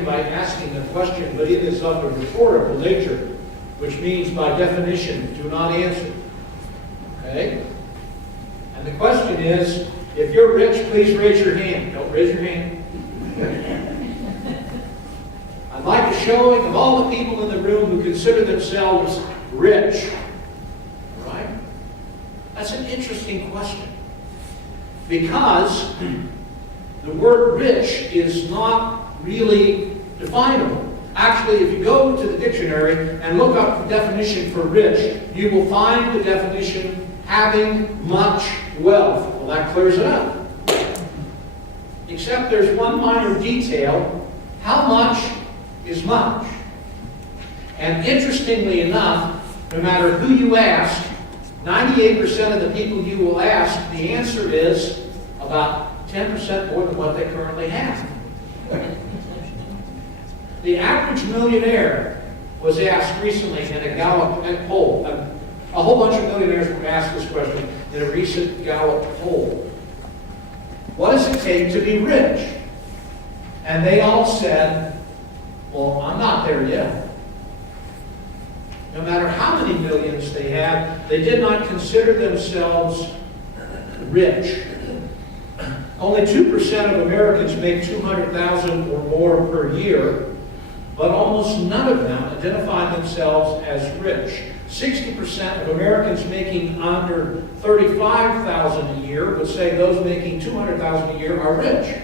begin by asking a question, but it is of a rhetorical nature, which means, by definition, do not answer. Okay? And the question is, if you're rich, please raise your hand. Don't raise your hand. I'd like a showing of all the people in the room who consider themselves rich. All right? That's an interesting question. Because the word rich is not really definable. Actually, if you go to the dictionary and look up the definition for rich, you will find the definition having much wealth. Well, that clears it up. Except there's one minor detail. How much is much? And interestingly enough, no matter who you ask, 98% of the people you will ask, the answer is about 10% more than what they currently have. The average millionaire was asked recently in a Gallup poll. A whole bunch of millionaires were asked this question in a recent Gallup poll. What does it take to be rich? And they all said, well, I'm not there yet. No matter how many millions they had, they did not consider themselves rich. Only 2% of Americans make $200,000 or more per year, but almost none of them identify themselves as rich. 60% of Americans making under $35,000 a year would say those making $200,000 a year are rich.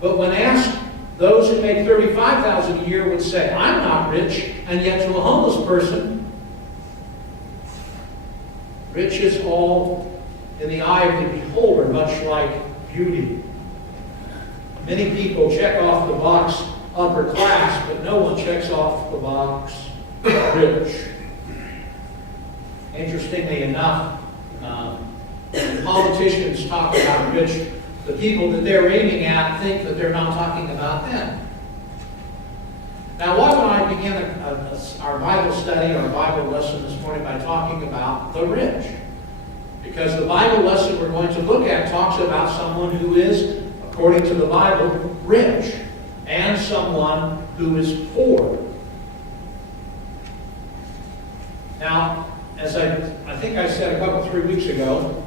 But when asked, those who make $35,000 a year would say, I'm not rich, and yet to a homeless person, rich is all in the eye of the beholder, much like beauty. Many people check off the box upper class, but no one checks off the box rich. Interestingly enough, when politicians talk about rich, the people that they're aiming at think that they're not talking about them. Now, why would I begin our Bible study, our Bible lesson this morning by talking about the rich? Because the Bible lesson we're going to look at talks about someone who is, according to the Bible, rich, and someone who is poor. Now, as I think I said a 3 weeks ago,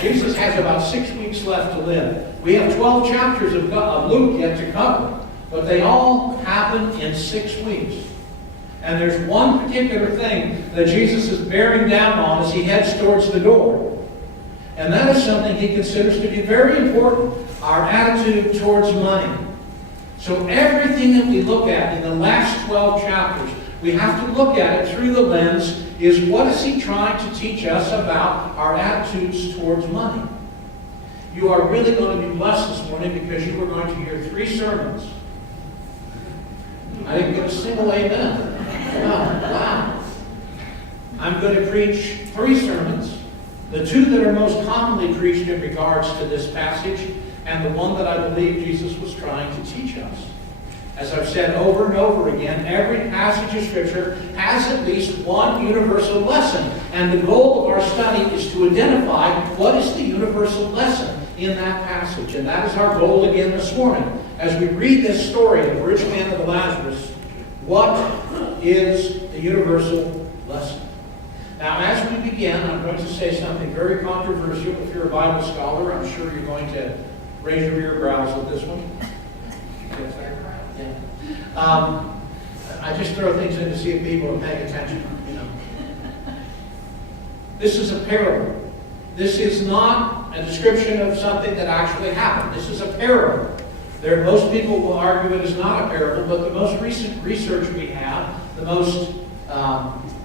Jesus has about 6 weeks left to live. We have 12 chapters of Luke yet to cover, but they all happen in 6 weeks. And there's one particular thing that Jesus is bearing down on as he heads towards the door. And that is something he considers to be very important, our attitude towards money. So everything that we look at in the last 12 chapters, we have to look at it through the lens, is what is he trying to teach us about our attitudes towards money? You are really going to be blessed this morning because you are going to hear 3 sermons. I didn't get a single amen. Wow. I'm going to preach 3 sermons. The 2 that are most commonly preached in regards to this passage, and the one that I believe Jesus was trying to teach us. As I've said over and over again, every passage of Scripture has at least one universal lesson. And the goal of our study is to identify what is the universal lesson in that passage. And that is our goal again this morning. As we read this story of the rich man and the Lazarus, what is the universal lesson? Now, as we begin, I'm going to say something very controversial. If you're a Bible scholar, I'm sure you're going to raise your eyebrows at this one. Yeah. I just throw things in to see if people are paying attention. This is a parable. This is not a description of something that actually happened. This is a parable. Most people will argue it is not a parable, but the most recent research we have, the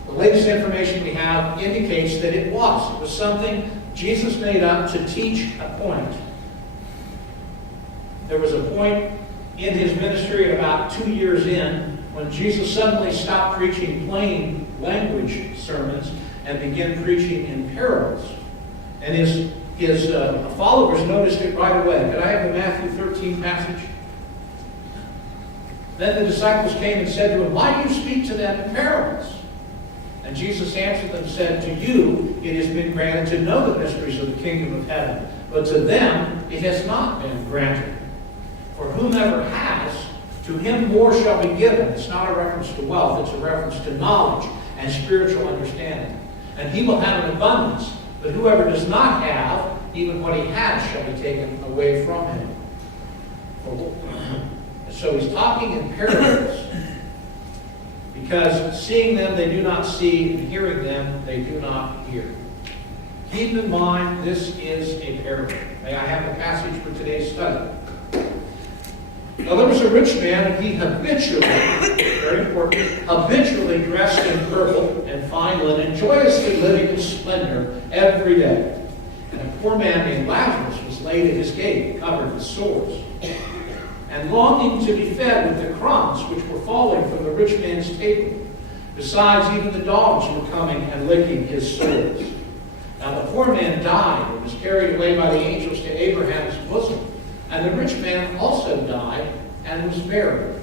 latest information we have indicates that it was. It was something Jesus made up to teach a point. There was a point in his ministry at about 2 years in when Jesus suddenly stopped preaching plain language sermons and began preaching in parables. And his followers noticed it right away. Could I have the Matthew 13 passage? Then the disciples came and said to him, "Why do you speak to them in parables?" And Jesus answered them and said, "To you it has been granted to know the mysteries of the kingdom of heaven, but to them it has not been granted. For whomever has, to him more shall be given. It's not a reference to wealth, it's a reference to knowledge and spiritual understanding. And he will have an abundance. But whoever does not have, even what he has shall be taken away from him. So he's talking in parables. Because seeing them they do not see, and hearing them they do not hear. Keep in mind, this is a parable. May I have the passage for today's study? Now there was a rich man, and he habitually, very important, habitually dressed in purple and fine linen, joyously living in splendor every day. And a poor man named Lazarus was laid at his gate, covered with sores, and longing to be fed with the crumbs which were falling from the rich man's table. Besides, even the dogs were coming and licking his sores. Now the poor man died and was carried away by the angels to Abraham's bosom. And the rich man also died and was buried.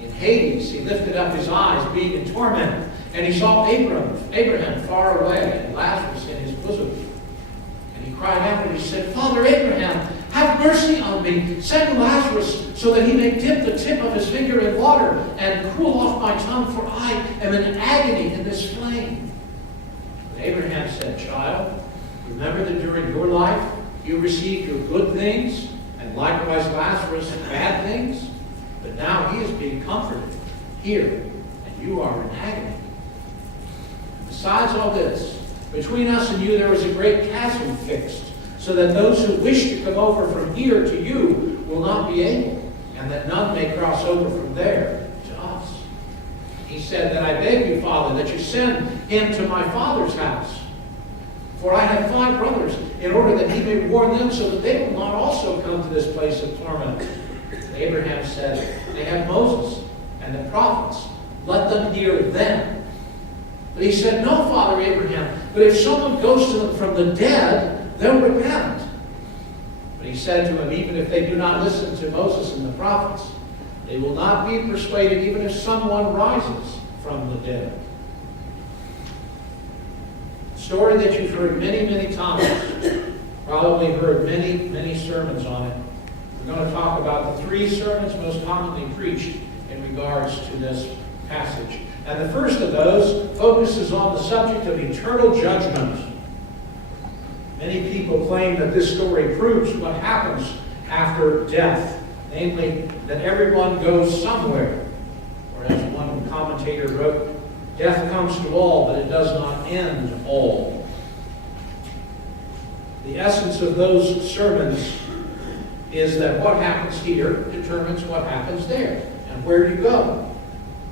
In Hades he lifted up his eyes, being in torment, and he saw Abraham far away, and Lazarus in his bosom. And he cried out and he said, Father Abraham, have mercy on me. Send Lazarus so that he may dip the tip of his finger in water and cool off my tongue, for I am in agony in this flame. But Abraham said, Child, remember that during your life you received your good things, and likewise Lazarus bad things, but now he is being comforted here, and you are in agony. Besides all this, between us and you there is a great chasm fixed, so that those who wish to come over from here to you will not be able, and that none may cross over from there to us. He said, Then I beg you, Father, that you send him to my father's house. For I have 5 brothers, in order that he may warn them, so that they will not also come to this place of torment. And Abraham said, They have Moses and the prophets. Let them hear them. But he said, No, Father Abraham, but if someone goes to them from the dead, they'll repent. But he said to him, Even if they do not listen to Moses and the prophets, they will not be persuaded, even if someone rises from the dead. Story that you've heard many, many times, probably heard many, many sermons on it. We're going to talk about the 3 sermons most commonly preached in regards to this passage. And the first of those focuses on the subject of eternal judgment. Many people claim that this story proves what happens after death, namely that everyone goes somewhere. Or as one commentator wrote, death comes to all, but it does not end all. The essence of those sermons is that what happens here determines what happens there. And where do you go?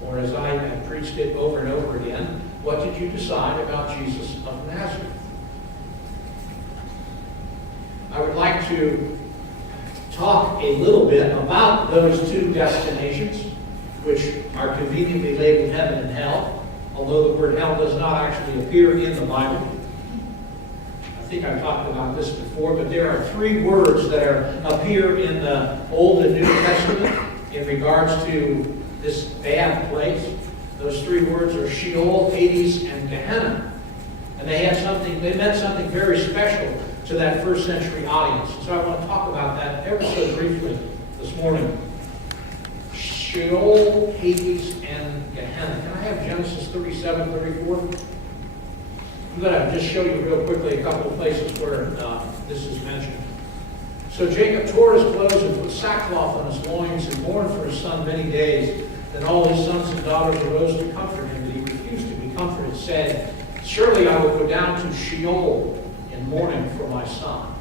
Or as I have preached it over and over again, what did you decide about Jesus of Nazareth? I would like to talk a little bit about those 2 destinations, which are conveniently labeled heaven and hell. Although the word hell does not actually appear in the Bible. I think I've talked about this before, but there are 3 words that appear in the Old and New Testament in regards to this bad place. Those 3 words are Sheol, Hades, and Gehenna. And they meant something very special to that first century audience. So I want to talk about that ever so briefly this morning. Sheol, Hades, and Gehenna. Can I have Genesis 37, 34? I'm going to just show you real quickly a couple of places where this is mentioned. So Jacob tore his clothes and put sackcloth on his loins and mourned for his son many days. Then all his sons and daughters arose to comfort him, but he refused to be comforted, saying, Surely I will go down to Sheol in mourning for my son.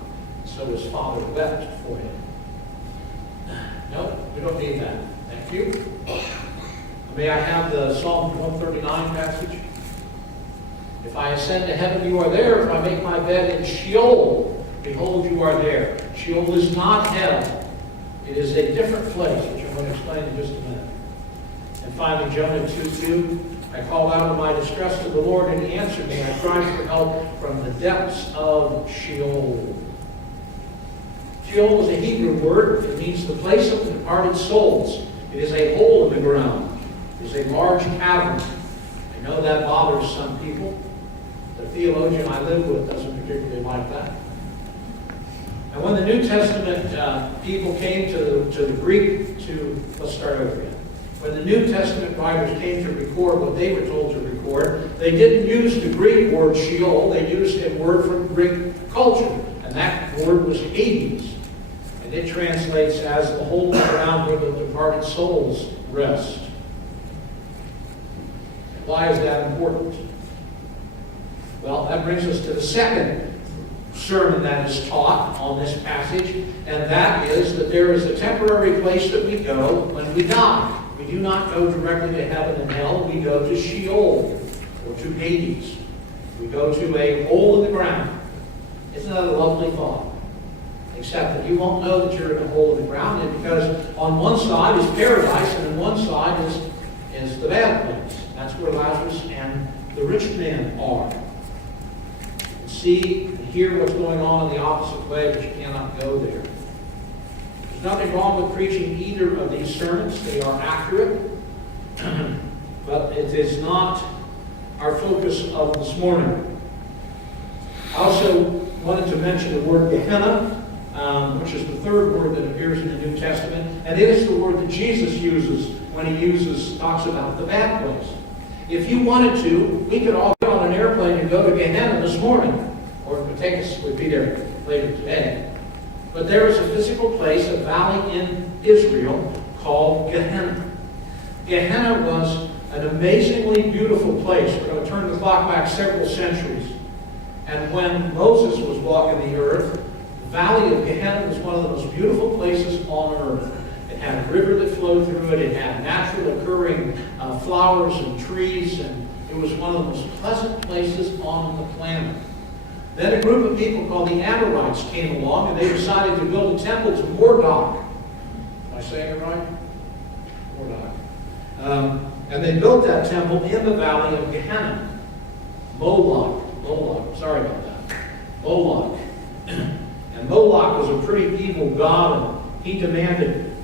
So his father wept for him. No, we don't need that. Thank you. May I have the Psalm 139 passage? If I ascend to heaven, you are there. If I make my bed in Sheol, behold, you are there. Sheol is not hell. It is a different place, which I'm going to explain in just a minute. And finally, Jonah 2:2. I called out in my distress to the Lord, and he answered me. I cried for help from the depths of Sheol. Sheol is a Hebrew word. It means the place of the departed souls. It is a hole in the ground. It is a large cavern. I know that bothers some people. The theologian I live with doesn't particularly like that. And when the New Testament people came to the Greek let's start over again. When the New Testament writers came to record what they were told to record, they didn't use the Greek word Sheol, they used a word from Greek culture. And that word was Hades. And it translates as the hole in the ground where the departed souls rest. Why is that important? Well, that brings us to the second sermon that is taught on this passage, and that is that there is a temporary place that we go when we die. We do not go directly to heaven and hell, we go to Sheol, or to Hades. We go to a hole in the ground. Isn't that a lovely thought? Except that you won't know that you're in a hole in the ground, because on one side is paradise, and on one side is the bad place. That's where Lazarus and the rich man are. See and hear what's going on in the opposite way, but you cannot go there. There's nothing wrong with preaching either of these sermons. They are accurate, but it is not our focus of this morning. I also wanted to mention the word Gehenna, which is the third word that appears in the New Testament, and it is the word that Jesus uses when he talks about the bad place. If you wanted to, we could all get on an airplane and go to Gehenna this morning. Or it would take us, we'd be there later today. But there is a physical place, a valley in Israel called Gehenna. Gehenna was an amazingly beautiful place. We're going to turn the clock back several centuries. And when Moses was walking the earth, the valley of Gehenna was one of the most beautiful places on earth. It had a river that flowed through it. It had natural occurring flowers and trees. And it was one of the most pleasant places on the planet. Then a group of people called the Amorites came along, and they decided to build a temple to Marduk. Am I saying it right? Marduk. And they built that temple in the valley of Gehenna. Moloch. Sorry about that. Moloch. And Moloch was a pretty evil god, and he demanded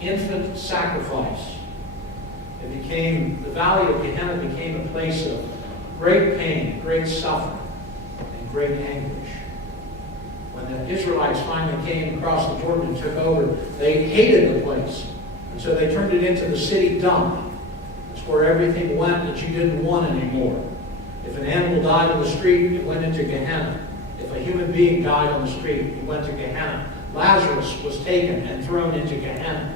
infant sacrifice. The valley of Gehenna became a place of great pain, great suffering, and great anguish. When the Israelites finally came across the Jordan and took over, they hated the place. And so they turned it into the city dump. It's where everything went that you didn't want anymore. If an animal died on the street, it went into Gehenna. If a human being died on the street, it went to Gehenna. Lazarus was taken and thrown into Gehenna.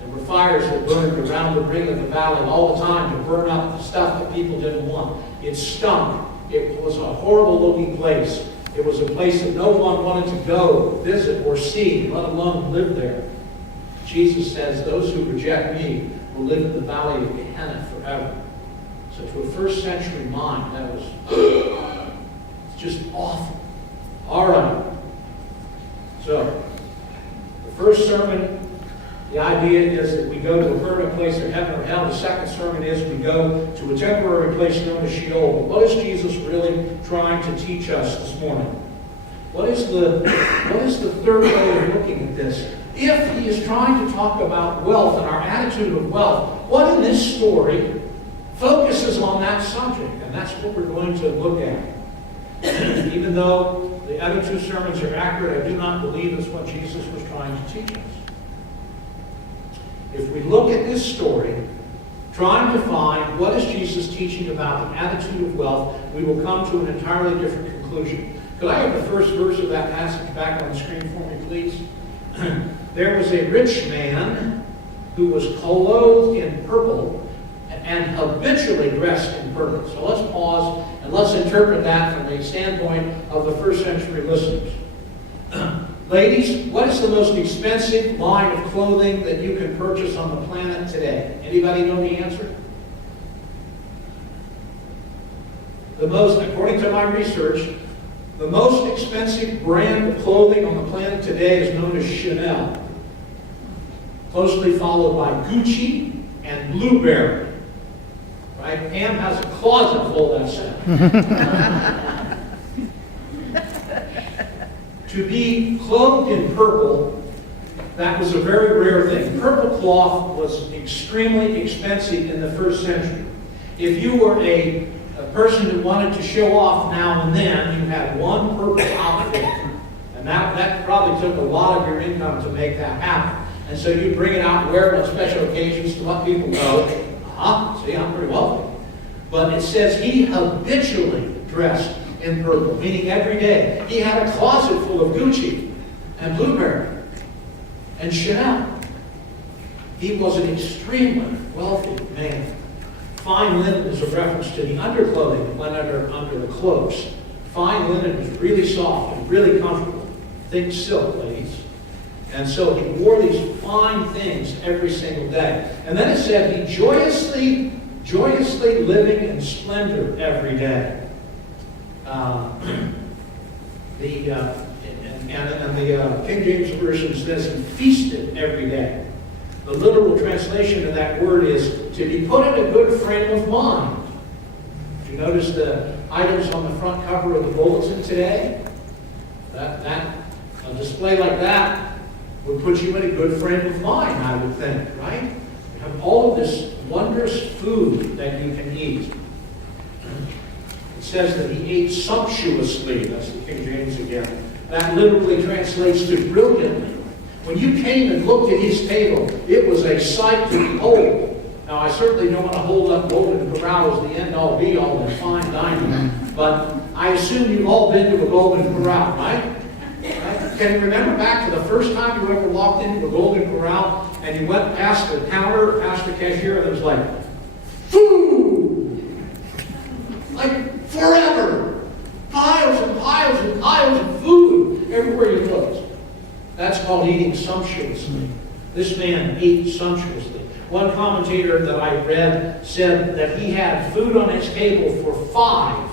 There were fires that burned around the ring of the valley all the time to burn up the stuff that people didn't want. It stunk. It was a horrible looking place. It was a place that no one wanted to go, visit, or see, let alone live there. Jesus says, those who reject me will live in the valley of Gehenna forever. So to a first century mind, that was it's just awful. All right. So, the first sermon, the idea is that we go to a permanent place of heaven or hell. The second sermon is we go to a temporary place known as Sheol. But what is Jesus really trying to teach us this morning? What is the third way of looking at this? If he is trying to talk about wealth and our attitude of wealth, what in this story focuses on that subject? And that's what we're going to look at. Even though the other two sermons are accurate, I do not believe it's what Jesus was trying to teach us. If we look at this story, trying to find what is Jesus teaching about the attitude of wealth, we will come to an entirely different conclusion. Could I have the first verse of that passage back on the screen for me, please? There was a rich man who was clothed in purple and habitually dressed in purple. So let's pause and let's interpret that from the standpoint of the first century listeners. Ladies, what is the most expensive line of clothing that you can purchase on the planet today? Anybody know the answer? According to my research, the most expensive brand of clothing on the planet today is known as Chanel, closely followed by Gucci and Blueberry. Right? Pam has a closet full of that stuff. To be clothed in purple, that was a very rare thing. Purple cloth was extremely expensive in the first century. If you were a person who wanted to show off now and then, you had one purple outfit, And that probably took a lot of your income to make that happen. And so you bring it out and wear it on special occasions to let people know, see, I'm pretty wealthy. But it says he habitually dressed in purple, meaning every day. He had a closet full of Gucci and Blueberry and Chanel. He was an extremely wealthy man. Fine linen is a reference to the underclothing that went under the clothes. Fine linen was really soft and really comfortable. Think silk, ladies. And so he wore these fine things every single day. And then it said he joyously living in splendor every day. The King James Version says he feasted every day. The literal translation of that word is to be put in a good frame of mind. Did you notice the items on the front cover of the bulletin today? A display like that would put you in a good frame of mind, I would think, right? You have all of this wondrous food that you can eat. It says that he ate sumptuously. That's the King James again. That literally translates to brilliantly. When you came and looked at his table, it was a sight to behold. Now, I certainly don't want to hold up Golden Corral as the end-all, be-all in fine dining, but I assume you've all been to a Golden Corral, right? Can you remember back to the first time you ever walked into a Golden Corral and you went past the counter, past the cashier, and it was like, food! Like forever! Piles and piles and piles of food everywhere you looked. That's called eating sumptuously. This man ate sumptuously. One commentator that I read said that he had food on his table for 5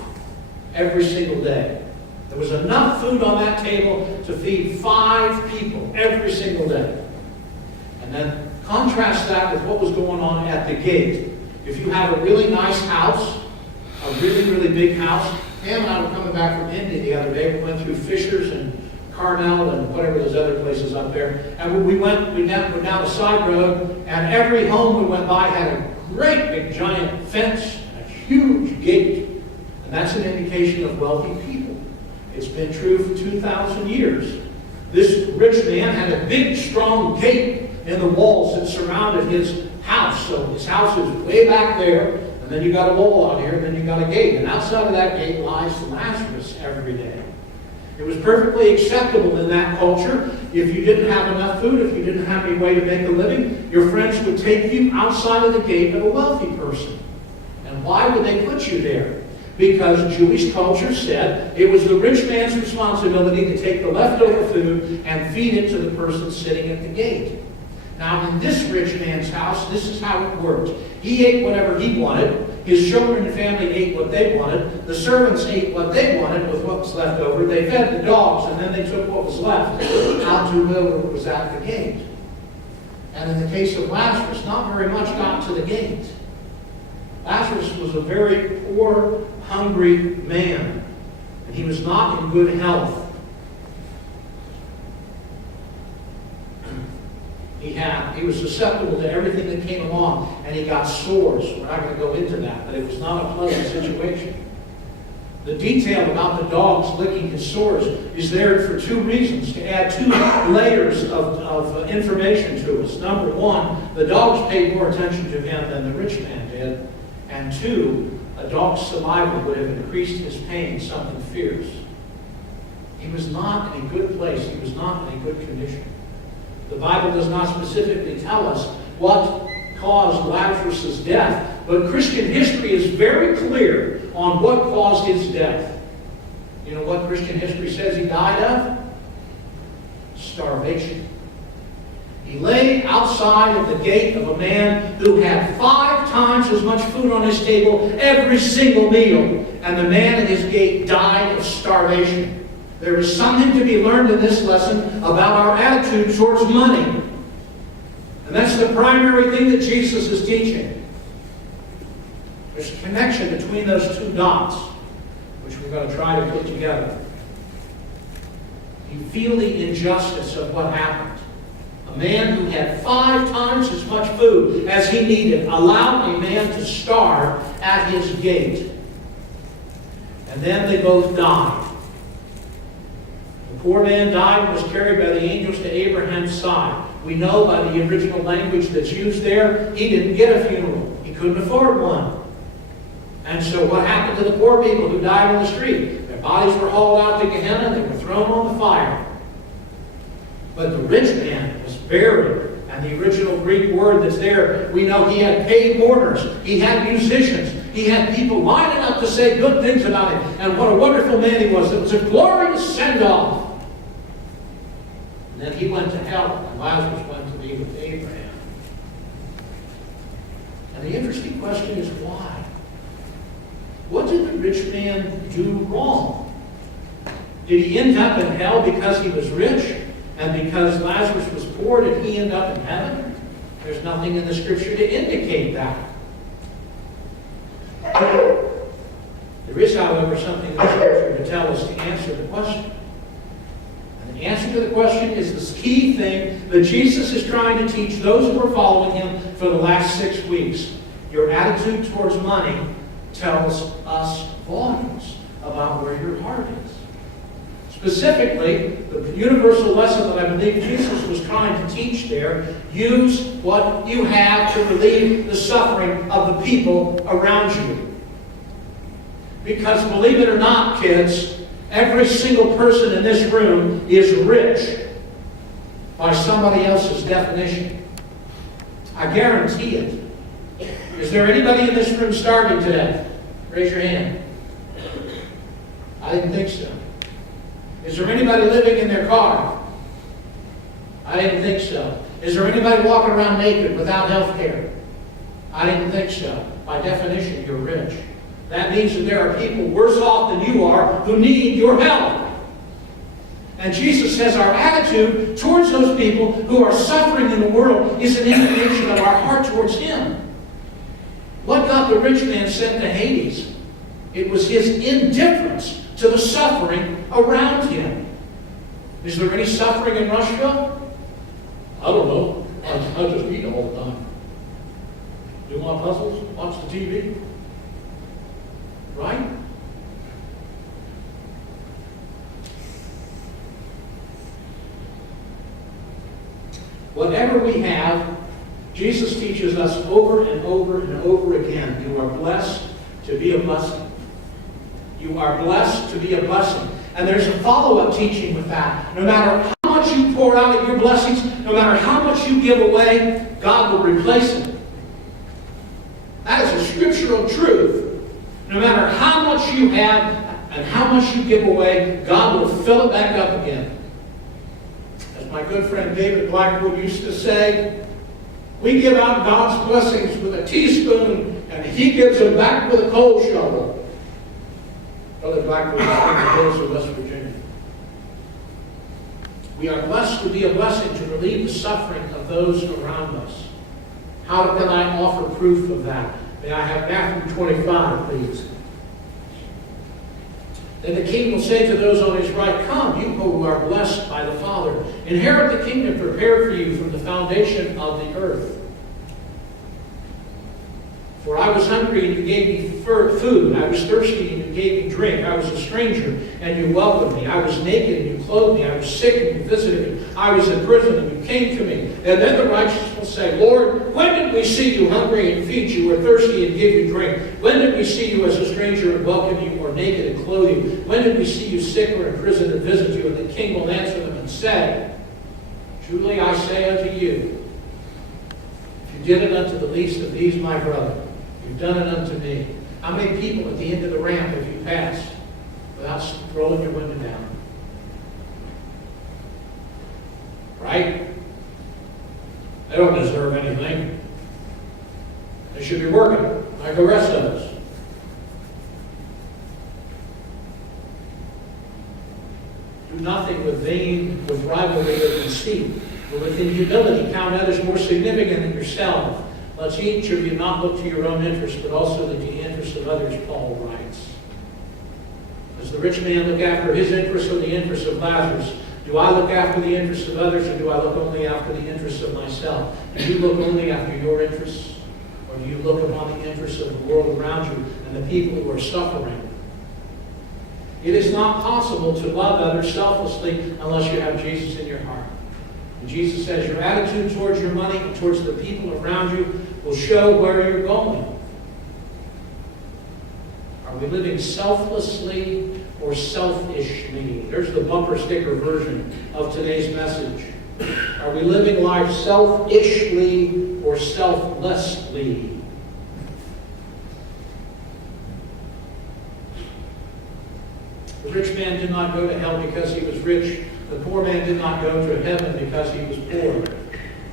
every single day. There was enough food on that table to feed 5 people every single day. And then contrast that with what was going on at the gate. If you have a really nice house, a really, really big house, Pam and I were coming back from India the other day. We went through Fishers and Carmel and whatever those other places up there. And we went down the side road, and every home we went by had a great big giant fence, a huge gate. And that's an indication of wealthy people. It's been true for 2,000 years. This rich man had a big, strong gate in the walls that surrounded his house. So his house is way back there, and then you got a wall out here, and then you got a gate. And outside of that gate lies Lazarus every day. It was perfectly acceptable in that culture. If you didn't have enough food, if you didn't have any way to make a living, your friends would take you outside of the gate of a wealthy person. And why would they put you there? Because Jewish culture said it was the rich man's responsibility to take the leftover food and feed it to the person sitting at the gate. Now, in this rich man's house, this is how it worked. He ate whatever he wanted. His children and family ate what they wanted. The servants ate what they wanted with what was left over. They fed the dogs, and then they took what was left out to whoever was at the gate. And in the case of Lazarus, not very much got to the gate. Lazarus was a very poor, hungry man, and he was not in good health. He was susceptible to everything that came along, and he got sores. We're not going to go into that, but it was not a pleasant situation. The detail about the dogs licking his sores is there for 2 reasons, to add 2 layers of information to us. Number 1, the dogs paid more attention to him than the rich man did. And 2, a dog's saliva would have increased his pain something fierce. He was not in a good place. He was not in a good condition. The Bible does not specifically tell us what caused Lazarus' death, but Christian history is very clear on what caused his death. You know what Christian history says he died of? Starvation. He lay outside of the gate of a man who had 5 times as much food on his table every single meal, and the man at his gate died of starvation. There is something to be learned in this lesson about our attitude towards money. And that's the primary thing that Jesus is teaching. There's a connection between those 2 dots, which we're going to try to put together. You feel the injustice of what happened. A man who had 5 times as much food as he needed allowed a man to starve at his gate. And then they both died. The Poor man died and was carried by the angels to Abraham's side. We know by the original language that's used there, he didn't get a funeral. He couldn't afford one. And so what happened to the poor people who died on the street? Their bodies were hauled out to Gehenna, they were thrown on the fire. But the rich man was buried. And the original Greek word that's there, we know he had paid mourners. He had musicians. He had people lining up to say good things about him. And what a wonderful man he was. It was a glorious send-off. And then he went to hell, and Lazarus went to be with Abraham. And the interesting question is why? What did the rich man do wrong? Did he end up in hell because he was rich? And because Lazarus was poor, did he end up in heaven? There's nothing in the Scripture to indicate that. There is, however, something in the Scripture to tell us to answer the question. And the answer to the question is this key thing that Jesus is trying to teach those who are following him for the last 6 weeks. Your attitude towards money tells us volumes about where your heart is. Specifically, the universal lesson that I believe Jesus was trying to teach there, use what you have to relieve the suffering of the people around you. Because believe it or not, kids, every single person in this room is rich by somebody else's definition. I guarantee it. Is there anybody in this room starving today? Raise your hand. I didn't think so. Is there anybody living in their car? I didn't think so. Is there anybody walking around naked without health care? I didn't think so. By definition, you're rich. That means that there are people worse off than you are who need your help. And Jesus says our attitude towards those people who are suffering in the world is an indication of our heart towards him. What got the rich man sent to Hades? It was his indifference to the suffering around him. Is there any suffering in Rushville? I don't know. I just eat all the time. Do my puzzles, watch the TV. Right? Whatever we have, Jesus teaches us over and over and over again, you are blessed to be a blessing. You are blessed to be a blessing. And there's a follow-up teaching with that. No matter how much you pour out of your blessings, no matter how much you give away, God will replace it. That is a scriptural truth. No matter how much you have and how much you give away, God will fill it back up again. As my good friend David Blackwood used to say, we give out God's blessings with a teaspoon, and he gives them back with a coal shovel. Brother Blackwood is from the hills of West Virginia. We are blessed to be a blessing to relieve the suffering of those around us. How can I offer proof of that? May I have Matthew 25, please? Then the king will say to those on his right, come, you who are blessed by the Father. Inherit the kingdom prepared for you from the foundation of the earth. For I was hungry, and you gave me food. I was thirsty, and you gave me drink. I was a stranger, and you welcomed me. I was naked, and you clothed me. I was sick, and you visited me. I was in prison, and you came to me. And then the righteous will say, Lord, when did we see you hungry and feed you, or thirsty and give you drink? When did we see you as a stranger and welcome you, or naked and clothe you? When did we see you sick or in prison and visit you? And the king will answer them and say, truly I say unto you, if you did it unto the least of these, my brother, you've done it unto me. How many people at the end of the ramp have you passed without rolling your window down? Right? They don't deserve anything. They should be working like the rest of us. Do nothing with rivalry or conceit, but with humility count others more significant than yourself. Let each of you not look to your own interests, but also to the interests of others, Paul writes. Does the rich man look after his interests or the interests of Lazarus? Do I look after the interests of others, or do I look only after the interests of myself? Do you look only after your interests, or do you look upon the interests of the world around you and the people who are suffering? It is not possible to love others selflessly unless you have Jesus in your heart. And Jesus says your attitude towards your money and towards the people around you will show where you're going. Are we living selflessly or selfishly? There's the bumper sticker version of today's message. Are we living life selfishly or selflessly? The rich man did not go to hell because he was rich. The poor man did not go to heaven because he was poor.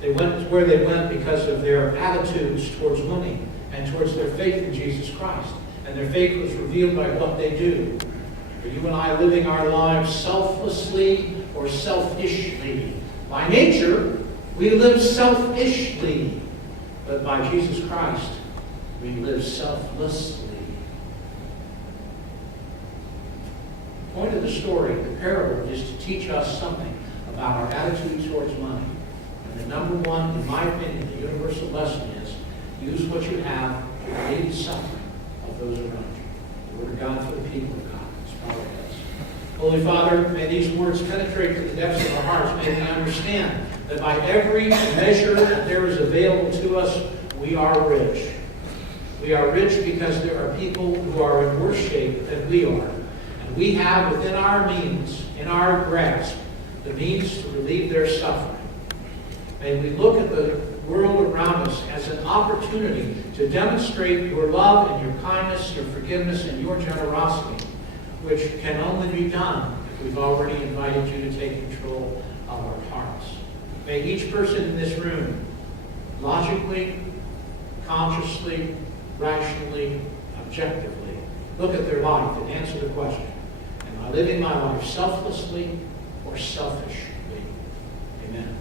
They went where they went because of their attitudes towards money and towards their faith in Jesus Christ. And their faith was revealed by what they do. Are you and I living our lives selflessly or selfishly? By nature, we live selfishly. But by Jesus Christ, we live selflessly. The point of the story, the parable, is to teach us something about our attitude towards money. And the number one, in my opinion, the universal lesson is use what you have to relieve the suffering of those around you. The Word of God for the people of God. Let's bow our heads. Holy Father, may these words penetrate to the depths of our hearts. May we understand that by every measure that there is available to us, we are rich. We are rich because there are people who are in worse shape than we are. And we have within our means, in our grasp, the means to relieve their suffering. May we look at the world around us as an opportunity to demonstrate your love and your kindness, your forgiveness, and your generosity, which can only be done if we've already invited you to take control of our hearts. May each person in this room logically, consciously, rationally, objectively look at their life and answer the question, am I living my life selflessly or selfishly? Amen.